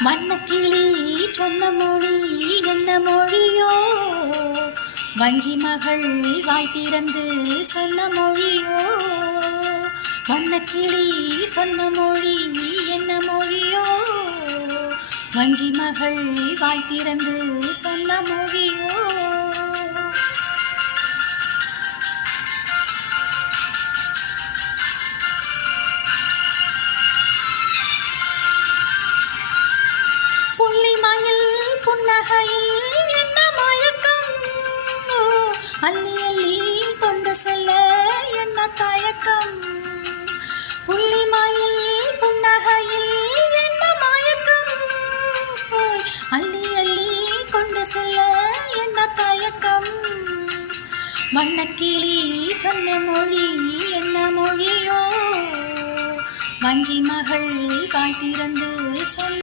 வண்ணக்கிளி சொன்ன மொழி என்ன மொழியோ? வஞ்சி மகள் வாய் திறந்து சொன்ன மொழியோ? வண்ணக்கிளி சொன்ன மொழி என்ன மொழியோ? வஞ்சி மகள் வாய் திறந்து சொன்ன மொழியோ? புள்ளிமயில் புன்னகையில் என்ன மயக்கம்? அள்ளி அள்ளி கொண்டு செல்ல என்ன தயக்கம்? புள்ளிமயில் புன்னகையில் என்ன மயக்கம்? அள்ளி அள்ளி கொண்டு செல்ல என்ன தயக்கம்? வண்ணக்கிளி சொன்ன மொழி என்ன மொழியோ? வஞ்சி மகள் வாய் திறந்து சொன்ன